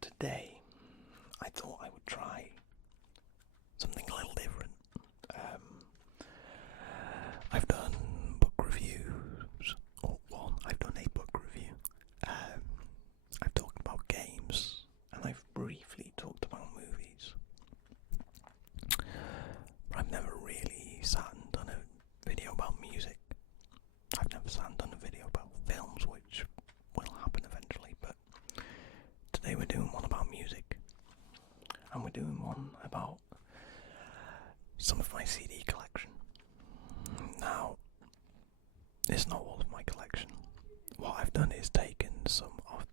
today I thought I would try something a little different. I've done book reviews, or one, I've done a book review. I've talked about games, and I've briefly talked about movies. But I've never really sat and done a video about music. I've never sat and done a video about films, which will happen eventually, but today we're doing one about music. And we're doing one about some of my CD collection. Now, it's not all of my collection. What I've done is taken some of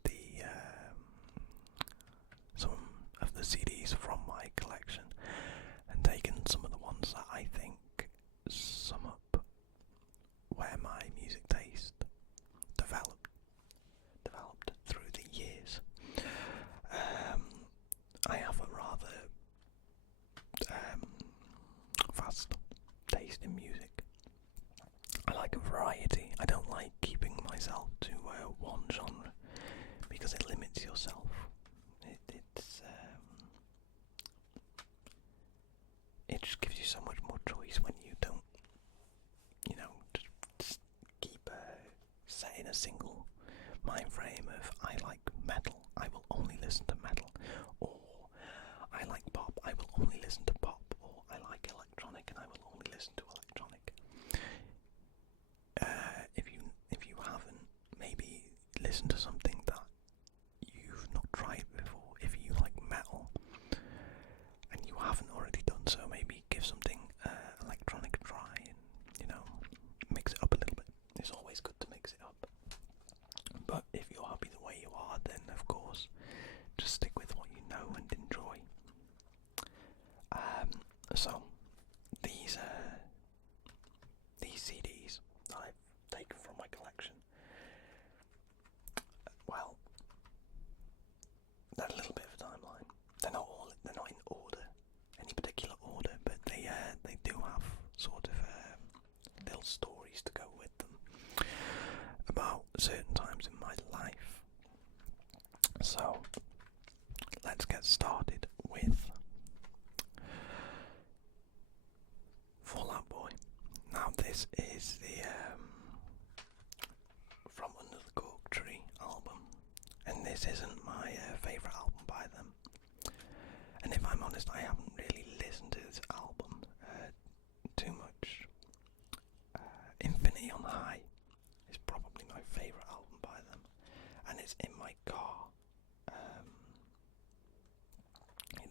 the CDs from my collection and taken some of the ones that I think sum up where my music taste developed through the years. I have a rather fast taste in music. I like a variety. I don't like keeping myself to one genre because it limits yourself. It just gives you so much more choice when you don't, just keep set in a single mind frame of I like metal, I will only listen to metal, or I like pop, I will only listen to pop, or I like electronic and I will only listen to electronic. If you haven't maybe listened to something that you've not tried before, if you like metal and you haven't already done so, maybe give something electronic a try and, mix it up a little bit. It's always good to mix it up. But if you're happy the way you are, then of course, just stick with what you know and enjoy. So, these CDs that I've taken from my collection, well, they're a little bit of a timeline. They're not in order, any particular order, but they do have sort of little stories to go with them about certain times in my life. So let's get started with Fall Out Boy. Now this is the From Under the Cork Tree album, and this isn't my favourite album by them. And if I'm honest, I haven't really listened to this album too much. Infinity on High is probably my favourite album by them, and it's in my car.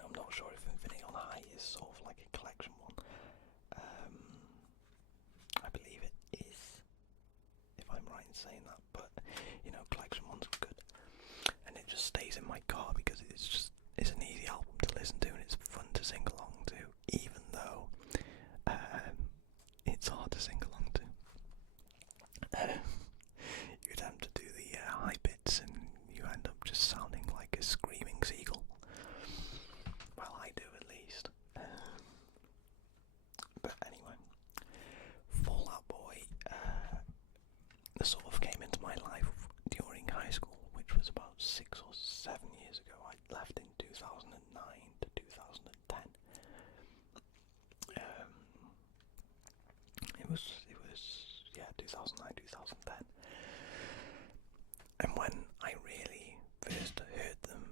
I'm not sure if Infinity on High is sort of like a collection one. I believe it is, if I'm right in saying that, but collection ones are good, and it just stays in my car because it's an easy album to listen to and it's fun to sing along to, even though it's hard to sing along to. You attempt to do the high bits and you end up just sounding like a screaming seagull. Well, I do at least. But anyway, Fall Out Boy sort of came into my life during high school, which was about 6 or 7 years ago. I left in 2009 to 2010. It was 2009, 2010. And when I really first heard them,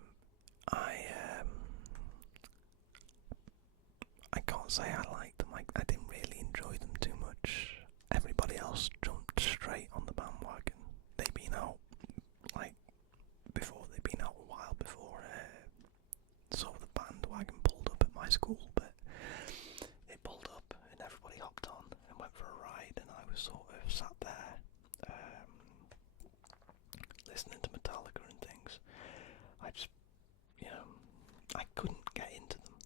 I can't say I liked them. I didn't really enjoy them too much. Everybody else jumped straight on the bandwagon. They'd been out a while before sort of the bandwagon pulled up at my school, but it pulled up and everybody hopped on and went for a ride, and I was sort of sat there listening to Metallica and things. I just, I couldn't get into them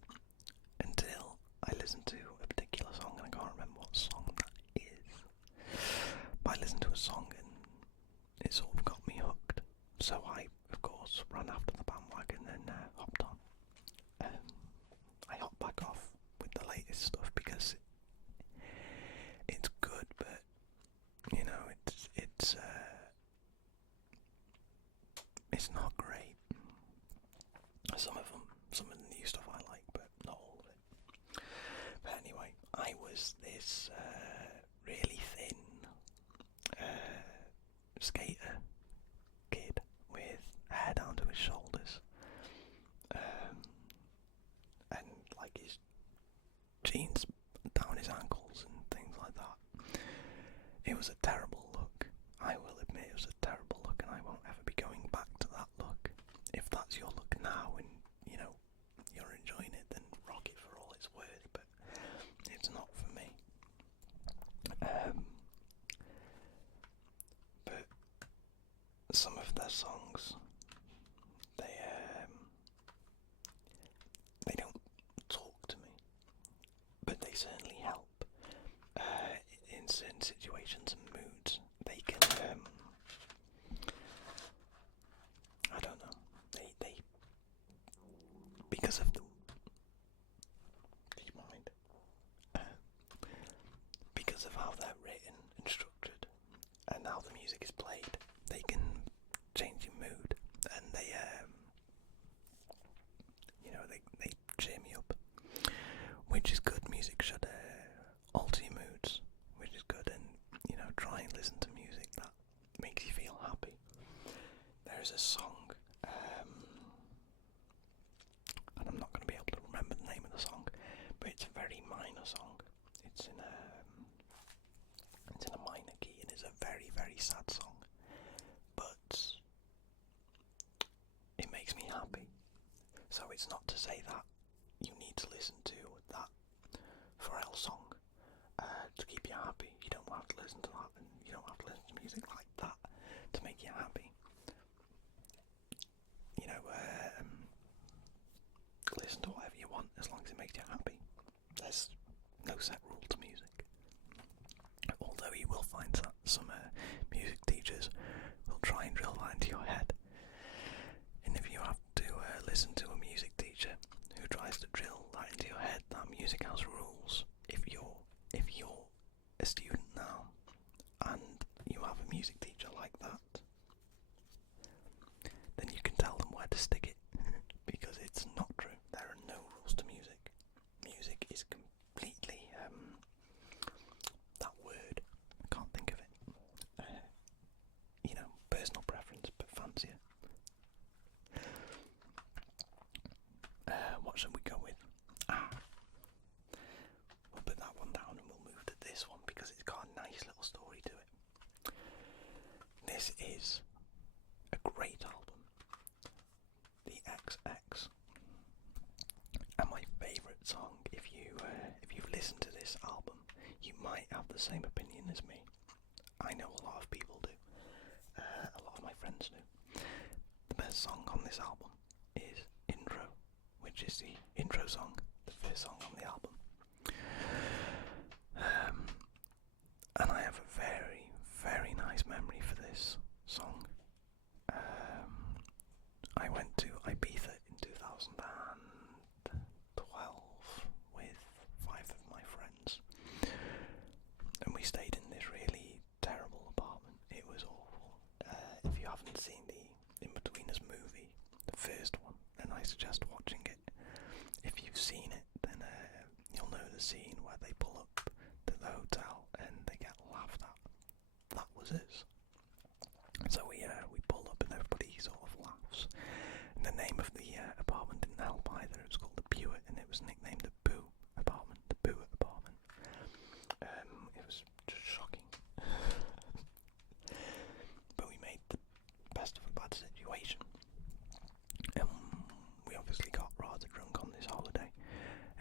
until I listened to a particular song, and I can't remember what song that is. But I listened to a song and it sort of got me hooked. So I, of course, ran after the bandwagon and hopped on. I hopped back off with the latest stuff because it's good, but it's not great. I was this really thin skater kid with hair down to his shoulders, and like his jeans down his ankles and things like that. It was a terrible look. I will admit it was a terrible look, and I won't ever be going back to that look. If that's your look now and, you know, you're enjoying it, then rock it for all it's worth, but it's not for me. But some of their songs, they don't talk to me, but they certainly help in certain situations and moods. They can, I don't know, they because of the, do you mind? Because of how they're written and structured, and how the music is played, they can change your mood, and they cheer me up, which is good. Music should alter your moods, which is good, and, you know, try and listen to music that makes you feel happy. There's a song, and I'm not going to be able to remember the name of the song, but it's a very minor song. It's in a minor key, and it's a very, very sad song, but it makes me happy. So it's not to say that you need to listen to that Pharrell song to keep you happy. You don't have to listen to that, and you don't have to listen to music like that to make you happy. You know, listen to whatever you want as long as it makes you happy. There's no set rule to music. Although you will find that some music teachers will try and drill that into your head. And if you have to listen to a music teacher who tries to drill that into your head, that music has rules. If you're a student now and you have a music teacher like that, then you can tell them where to stick it, because it's not true. There are no rules to music. Music is completely that word, I can't think of it. Personal preference, but fancier. What should we go with? We'll put that one down and we'll move to this one because it's got a nice little story to it. This is a great album, The XX, and my favourite song. If you've listened to this album, you might have the same opinion as me. I know a lot of people do. A lot of my friends do. The best song on this album is Intro, which is the intro song, the first song on the album. And I have a very, very nice memory for this song. I went to Ibiza in 2012 with 5 of my friends, and we stayed in this really terrible apartment. It was awful. If you haven't seen the In-Betweeners movie, the first one, then I suggest watching it. If you've seen it, then you'll know the scene where they pull up to the hotel and they get laughed at. That was us. So we pull up and everybody sort of laughs. And the name of the apartment didn't help either. It was called the Pewit, and it was nicknamed the Boo apartment, the Pewit apartment. It was just shocking. But we made the best of a bad situation. We obviously got rather drunk on this holiday,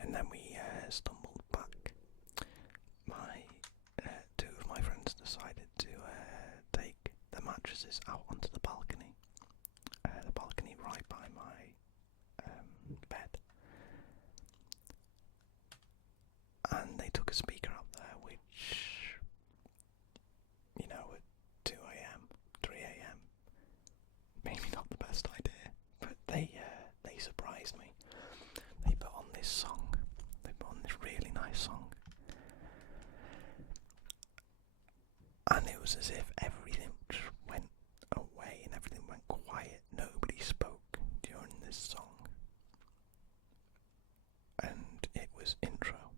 and then we stumbled back. Two of my friends decided to take the mattresses out onto the balcony right by my bed, and they took a speaker out there, which, at 2 a.m, 3 a.m, maybe not the best idea, but they surprised me. They put on this song. They put on this really nice song, and it was as if everything just went away and everything went quiet. Nobody spoke during this song, and it was Intro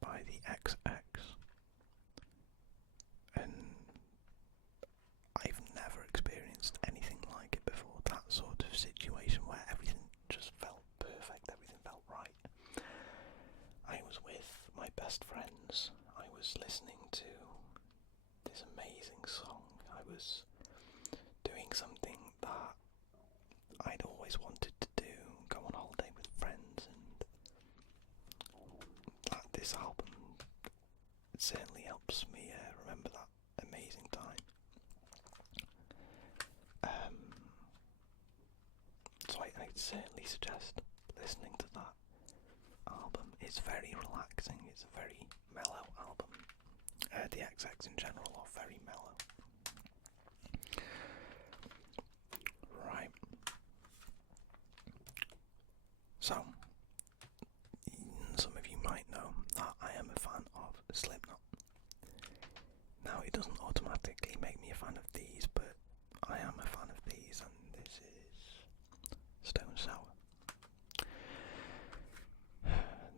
by the XX. best friends, I was listening to this amazing song. I was doing something that I'd always wanted to do, go on holiday with friends, and this album certainly helps me remember that amazing time. So I'd certainly suggest listening to that album. It's very relaxing, it's a very mellow album. The XX in general are very mellow. Right. So, some of you might know that I am a fan of Slipknot. Now, it doesn't automatically make me a fan of these, but I am a fan of these, and this is Stone Sour.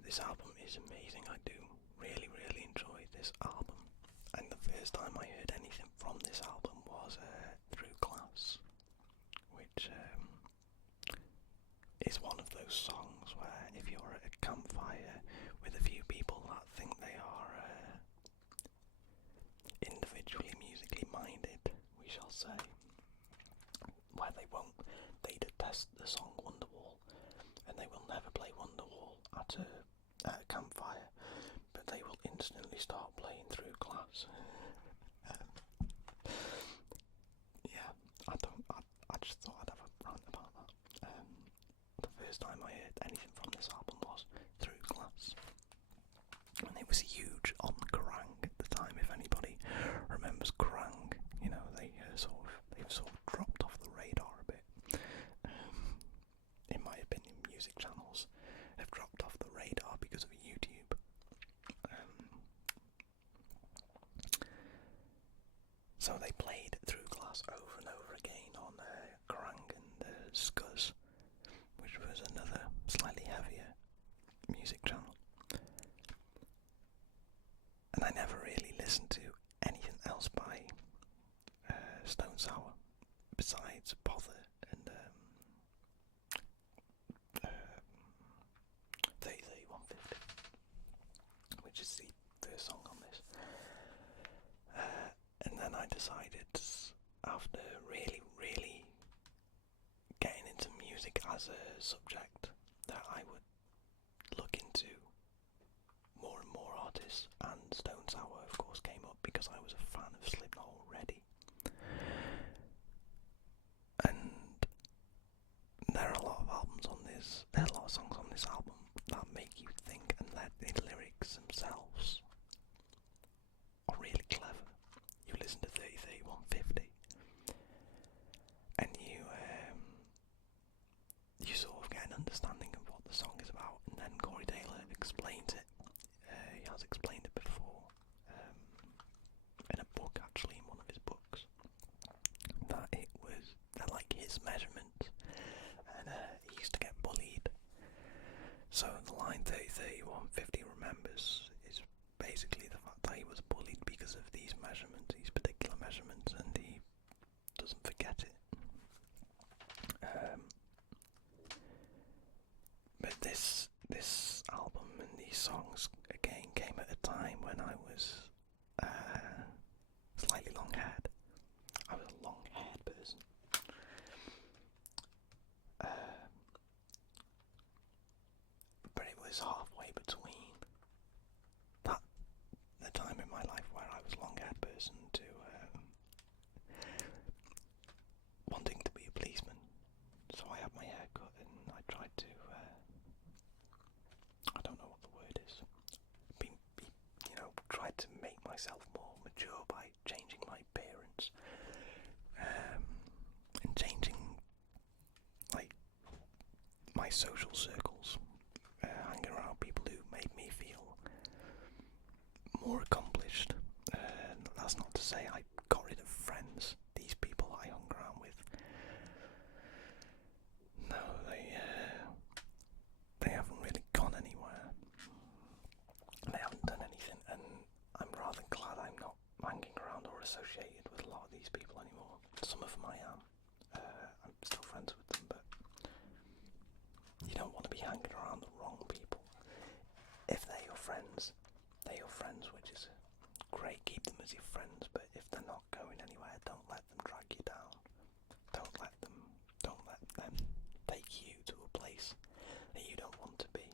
This album is amazing. I do really, really enjoy this album. And the first time I heard anything from this album was Through Glass, which is one of those songs where if you're at a campfire with a few people that think they are individually musically minded, we shall say, where they detest the song Wonderwall, and they will never play Wonderwall at a campfire, but they will instantly start playing Through Glass. Yeah, I just thought I'd have a rant about that. The first time I heard anything from this album was Through Glass, and it was huge on Kerrang at the time. If anybody remembers Kerrang, you know, they've sort of dropped off the radar a bit. In my opinion, music channels have dropped off the radar because of YouTube. So they played Through Glass over and over again on Kerrang and Scuzz, which was another slightly heavier music channel. And I never really listened to anything else by Stone Sour besides Bother and 30-30-150, which is the first song on this. And then I decided, after really, really getting into music as a subject, that I would look into more and more artists, and Stone Sour of course came up because I was a fan of Slipknot already. And there are a lot of songs on this album that make you think, and the lyrics themselves are really clever. You listen to 30-30-150 and you sort of get an understanding of what the song is about, and then Corey Taylor explains it. He has explained it before in a book, actually, in one of his books, that it was like his measurement, and he used to get bullied. So the line 30-30-150 remembers is basically the fact that he was bullied because of these measurements, these particular measurements, and he doesn't forget it. But this album and these songs again came at a time when I was slightly long-haired. I was a long-haired person. But it was halfway between the time in my life where I was a long-haired person to wanting to be a policeman. So I had my hair cut and I tried to, I don't know what the word is, tried to make myself more mature by changing my appearance, and changing, like, my social circles, hanging around people who made me feel more accomplished. That's not to say I got rid of friends. These people I hung around with, no, they haven't really gone anywhere. They haven't done anything, and I'm rather glad I'm not hanging around or associated with a lot of these people anymore. Some of them I am. I'm still friends with them, but you don't want to be hanging around the wrong people. If they're your friends, they as your friends, but if they're not going anywhere, don't let them drag you down. Don't let them take you to a place that you don't want to be.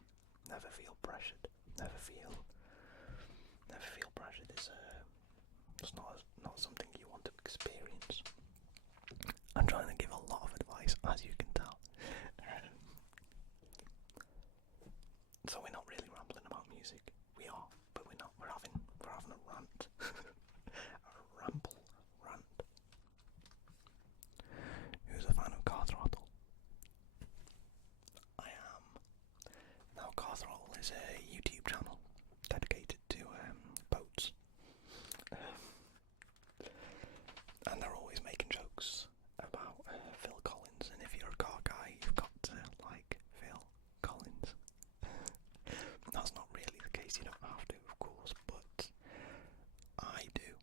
Never feel pressured. Never feel pressured. It's not something you want to experience. I'm trying to give a lot of advice, as you can tell. So we're not really rambling about music. We are, but we're not. We're having a rant. A ramble rant. Who's a fan of Car Throttle? I am. Now, Car Throttle is a YouTube channel dedicated to boats. And they're always making jokes about Phil Collins, and if you're a car guy, you've got to like Phil Collins. That's not really the case, you don't have to, of course, but I do.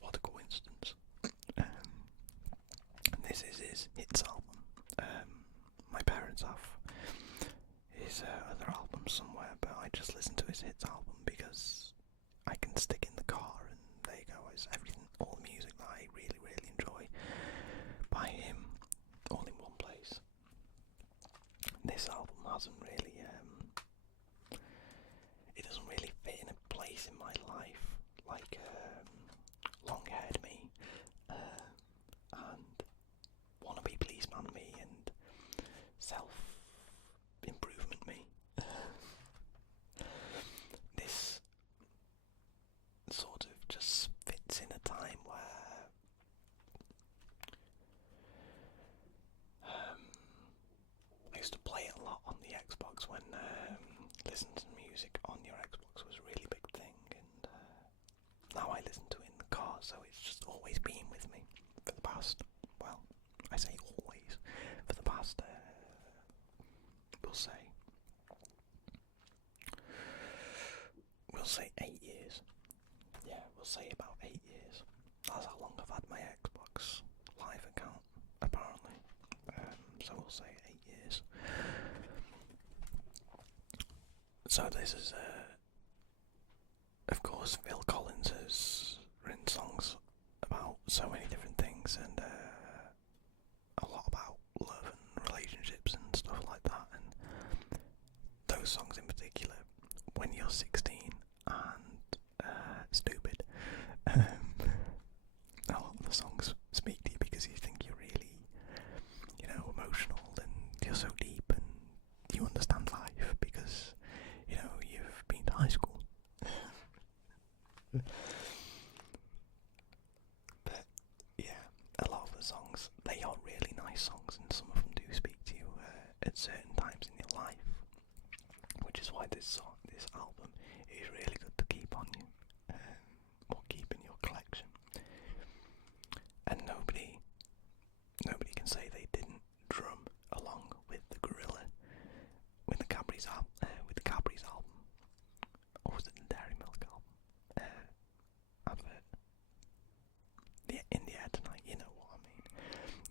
What a coincidence. This is his hits album. My parents have his other album somewhere, but I just listen to his hits album because I can stick in the car and there you go, it's everything, all the music that I really, really enjoy by him, all in one place. This album hasn't really, it doesn't really fit in a place in my life, like long-haired me, and wannabe policeman me, and self-improvement me. This sort of just fits in a time where I used to play it a lot on the Xbox when listening to music on your Xbox was a really big thing, and now I listen to it in the car, so it's just always been with me for the past, well, I say always, for the past, we'll say 8 years. Yeah, we'll say about 8 years. That's how long I've had my Xbox Live account, apparently. So we'll say 8 years. So this is, of course, Phil Collins has written songs about so many different things, and a lot about love and relationships and stuff like that. And those songs in particular, when you're 16 and stupid, a lot of the songs speak to you because you think you're really, emotional, and you're so deep, and you understand life because, you've been to high school. But yeah, a lot of the songs, they are really nice songs, and some of them do speak to you at certain times in your life, which is why this album is really good to keep on you, or keep in your collection. And nobody can say they didn't drum along with the Gorilla, with the Cadbury's album, or was it the Dairy Milk album? Advert. In the air tonight, you know what I mean.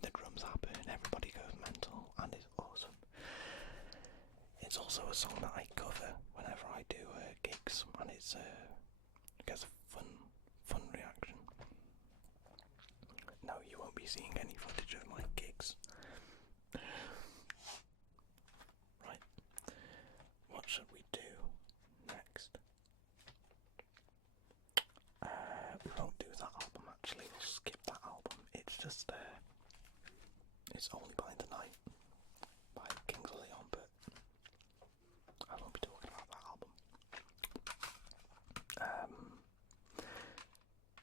The drums happen, everybody goes mental, and it's awesome. It's also a song that I cover whenever I do gigs, and it gets a fun reaction. No, you won't be seeing any footage of my gigs. Right, what should we do next? We won't do that album actually, we'll skip that album. It's just, it's Only by the Night by Kings of Leon, but I won't be talking about that album.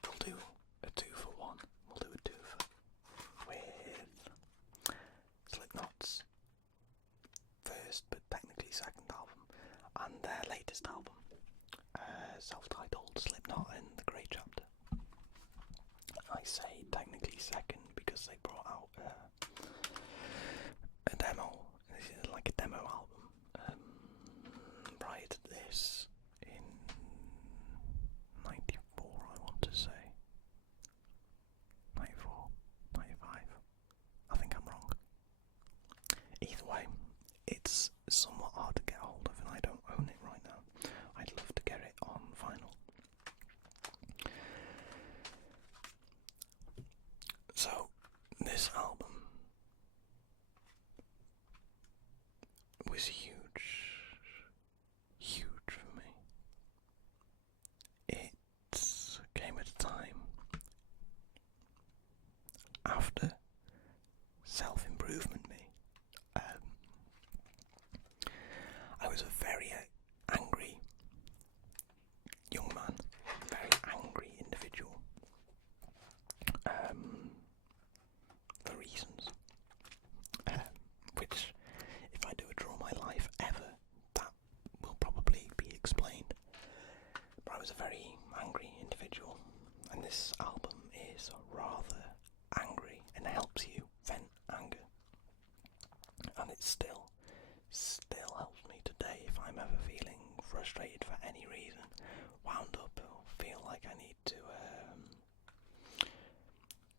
We'll do a 2 for 1. We'll do a 2 for with Slipknot's first but technically second album and their latest album, self-titled Slipknot and the Grey Chapter. I say technically second because they brought out a demo. This is like a demo album. Prior to this, in 94, I want to say. 94, 95. I think I'm wrong. Either way, it's somewhat hard to get hold of, and I don't own it right now. I'd love to get it on vinyl. was huge, huge for me. It came at a time after self-improvement me. I was a very angry young man, very angry individual, for reasons, which, if I do a Draw My Life ever, that will probably be explained. But I was a very angry individual, and this album is rather angry and helps you vent anger. And it still helps me today if I'm ever feeling frustrated for any reason, wound up, or feel like I need to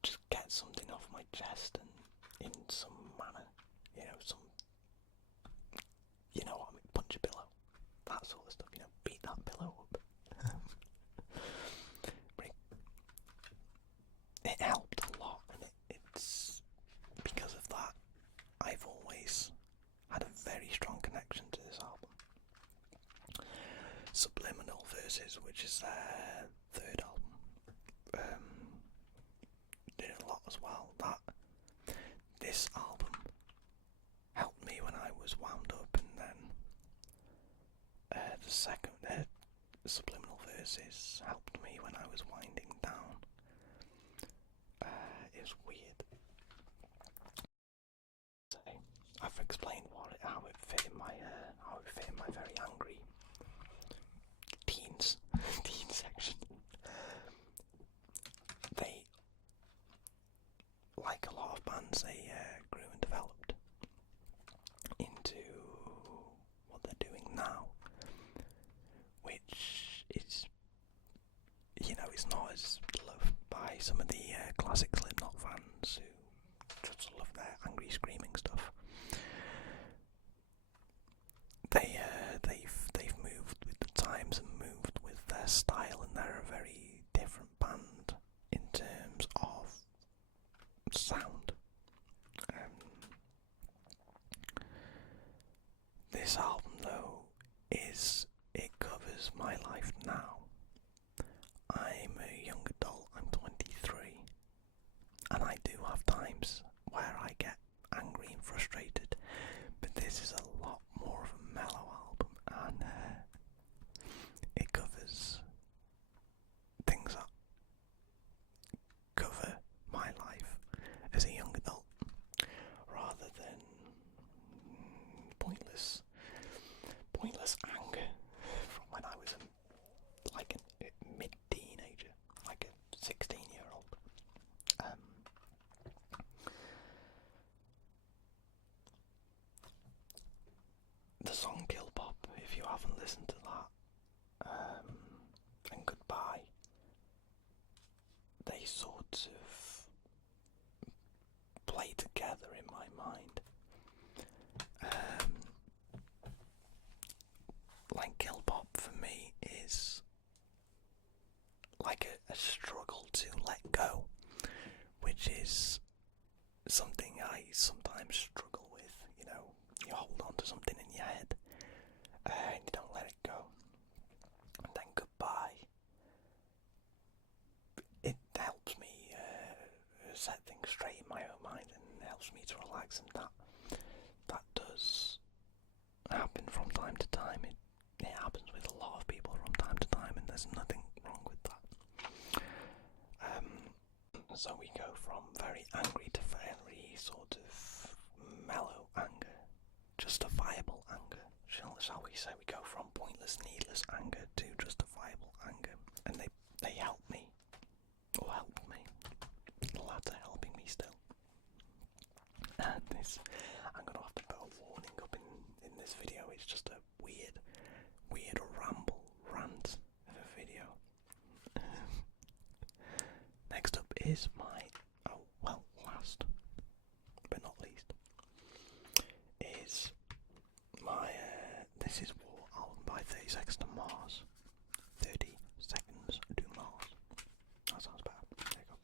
just get something off my chest and in some manner, what I mean, punch a pillow, that sort of stuff, beat that pillow up. But it helped a lot, and it's because of that I've always had a very strong connection to this album. Subliminal Verses, which is their third album, did a lot as well. This album helped me when I was wound up, and then the second Subliminal Verses helped me when I was winding down. It was weird. I've explained how it fit in my very angry teen section. They, like a lot of bands, they grew and developed into what they're doing now, which is, it's not as loved by some of the classic Slipknot fans who just love their angry screaming stuff. They've moved with the times and moved with their style, and they're a very different band in terms of sound. This album, though, it covers my life now. I'm a young adult, I'm 23, and I do have times where I get angry and frustrated, but this is a lot more of a mellow album, and it covers things that cover my life as a young adult, rather than pointless anger from when I was like a mid-teenager, like a 16-year-old. The song Kill Pop, if you haven't listened to that, and Goodbye, they sort of play together in my mind. Like Kill Pop for me is like a struggle to let go, which is something I sometimes struggle with. You hold on to something in your head and you don't let it go. And then Goodbye, it helps me set things straight in my own mind, and helps me to relax, and that does happen from time to time. It happens with a lot of people from time to time, and there's nothing wrong with that. So we go from very angry to very sort of mellow anger, justifiable anger. Shall we say we go from pointless, needless anger to justifiable anger, and they help me, or help me. The latter helping me still. And I'm gonna have to put a warning up in this video. It's just a weird ramble rant of a video. Next up is last but not least, is my This Is War album by 30 Seconds to Mars. 30 Seconds to Mars. That sounds better. There you go.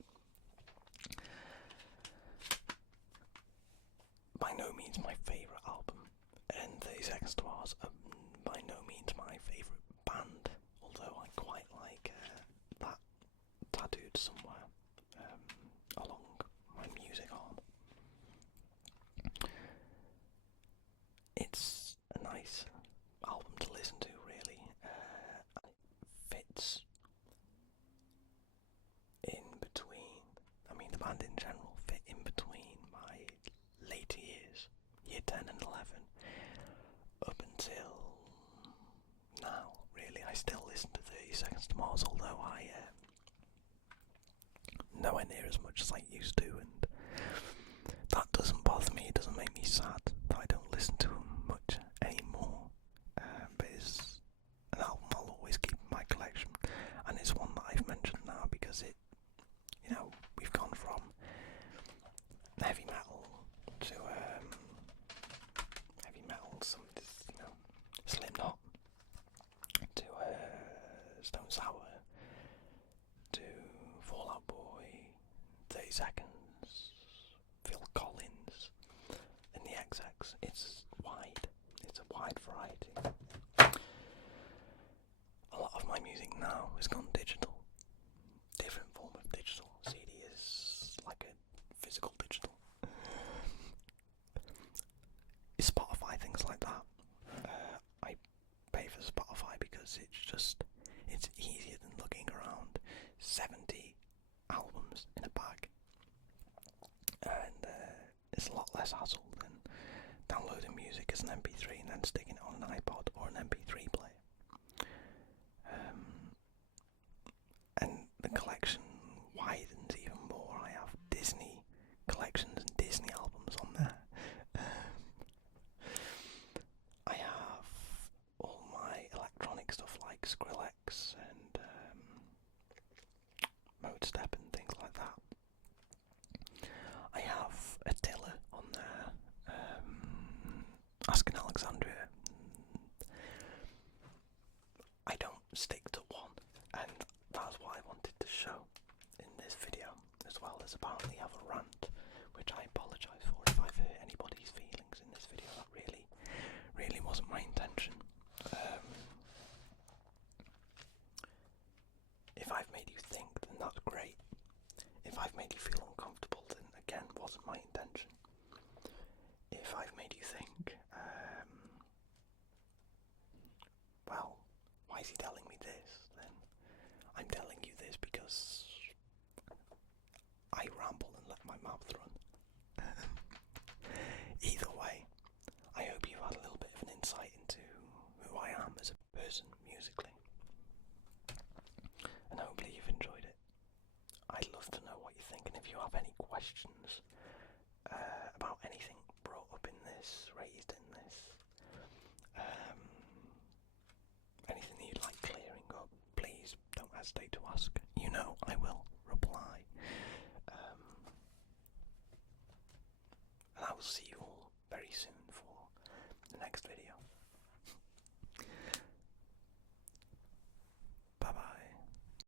By no means my favourite album, and 30 Seconds to Mars are by no means my favourite band, although I quite like that tattooed somewhere along my music arm. It's a nice album to listen to, really. It fits in between, the band in general fit in between my later years, year 10 and 11, up until now, really. I still listen to 30 Seconds to Mars, although I nowhere near as much as I used to, and that doesn't bother me. It doesn't make me sad that I don't listen to them much anymore. But it's an album I'll always keep in my collection, and it's one that I've mentioned now because it, we've gone from heavy metal to some, Slipknot, to Stone Sour, to Fall Out Boy, 30 Seconds, Phil Collins, and the XX. It's wide. It's a wide variety. A lot of my music now has gone digital. Different form of digital. CD is like a physical digital. Spotify, things like that. I pay for Spotify because it's easier than looking around 70 albums in a bag, and it's a lot less hassle than downloading music as an MP3 and then sticking it on an iPod or an MP3 player. And the collection widens even more. I have Disney collections and Disney albums on there. I have all my electronic stuff like Skrillex and Modestep and things like that. I have Attila on there, Asking Alexandria. I don't stick to one, and that's what I wanted to show in this video, as well as apparently have a rant, which I apologise for if I've hurt anybody's feelings in this video. That really wasn't my intention. If I've made you think, then that's great. If I've made you feel uncomfortable, then again, wasn't my intention. If I've made you think, well, why is he telling me this? Then I'm telling you this because I ramble and let my mouth run. Either way, I hope you've had a little bit of an insight into who I am as a person musically, and hopefully you've enjoyed it. I'd love to know what you think, and if you have any questions about anything brought up in this, raised in this, anything that you'd like clearing up, please don't hesitate to ask. I will reply. And I will see you all very soon for the next video.